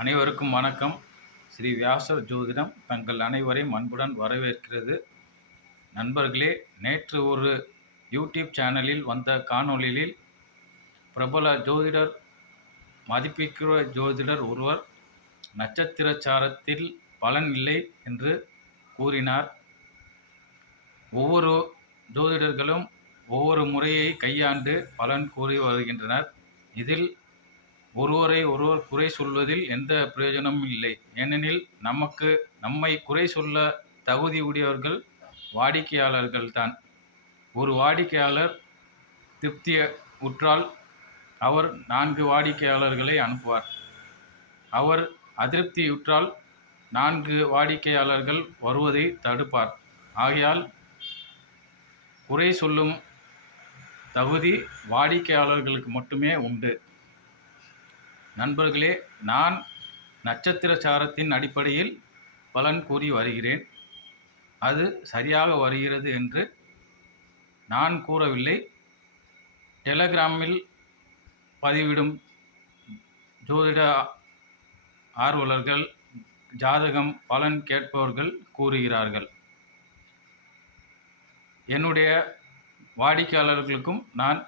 அனைவருக்கும் வணக்கம். ஸ்ரீ வியாசர் ஜோதிடம் தங்கள் அனைவரையும் அன்புடன் வரவேற்கிறது. நண்பர்களே நேற்று ஒரு யூடியூப் சேனலில் வந்த காணொளியில் பிரபல ஜோதிடர் மதிப்பிக்கிற ஜோதிடர் ஒருவர் நட்சத்திர சாரத்தில் பலன் இல்லை என்று கூறினார். ஒவ்வொரு ஜோதிடர்களும் ஒவ்வொரு முறையை கையாண்டு பலன் கூறி வருகின்றனர். இதில் ஒருவரை ஒருவர் குறை சொல்வதில் எந்த பிரயோஜனமும் இல்லை. ஏனெனில் நமக்கு நம்மை குறை சொல்ல தகுதி உடையவர்கள் வாடிக்கையாளர்கள்தான் ஒரு வாடிக்கையாளர் திருப்திய உற்றால் அவர் நான்கு வாடிக்கையாளர்களை அனுப்புவார். அவர் அதிருப்தியுற்றால் நான்கு வாடிக்கையாளர்கள் வருவதை தடுப்பார். ஆகையால் குறை சொல்லும் தகுதி வாடிக்கையாளர்களுக்கு மட்டுமே உண்டு. நண்பர்களே நான் நட்சத்திர சாரத்தின் அடிப்படையில் பலன் கூறி வருகிறேன். அது சரியாக வருகிறது என்று நான் கூறவில்லை. டெலகிராமில் பதிவிடும் ஜோதிட ஆர்வலர்கள் ஜாதகம் பலன் கேட்பவர்கள் கூறுகிறார்கள். என்னுடைய வாடிக்கையாளர்களுக்கும் நான்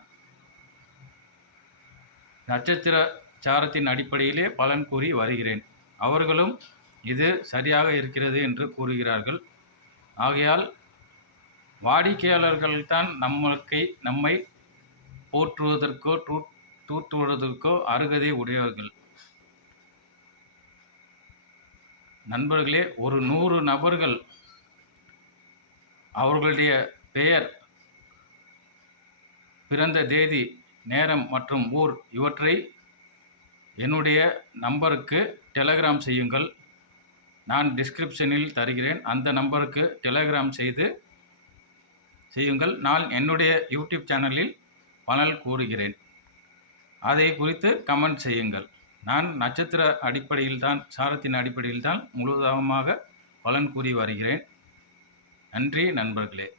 நட்சத்திர சாரத்தின் அடிப்படையிலே பலன் கூறி வருகிறேன். அவர்களும் இது சரியாக இருக்கிறது என்று கூறுகிறார்கள். ஆகையால் வாடிக்கையாளர்கள்தான் நம்மளுக்கு நம்மை போற்றுவதற்கோ டூ தூற்றுவதற்கோ அருகதை உடையவர்கள். நண்பர்களே ஒரு நூறு நபர்கள் அவர்களுடைய பெயர் பிறந்த தேதி நேரம் மற்றும் ஊர் இவற்றை என்னுடைய நம்பருக்கு டெலகிராம் செய்யுங்கள். நான் டிஸ்கிரிப்ஷனில் தருகிறேன். அந்த நம்பருக்கு டெலகிராம் செய்து செய்யுங்கள். நான் என்னுடைய யூடியூப் சேனலில் பலன் கூறுகிறேன். அதை குறித்து கமெண்ட் செய்யுங்கள். நான் நட்சத்திர அடிப்படையில் தான் சாரத்தின் அடிப்படையில் தான் முழுவதமாக பலன் கூறி வருகிறேன். நன்றி நண்பர்களே.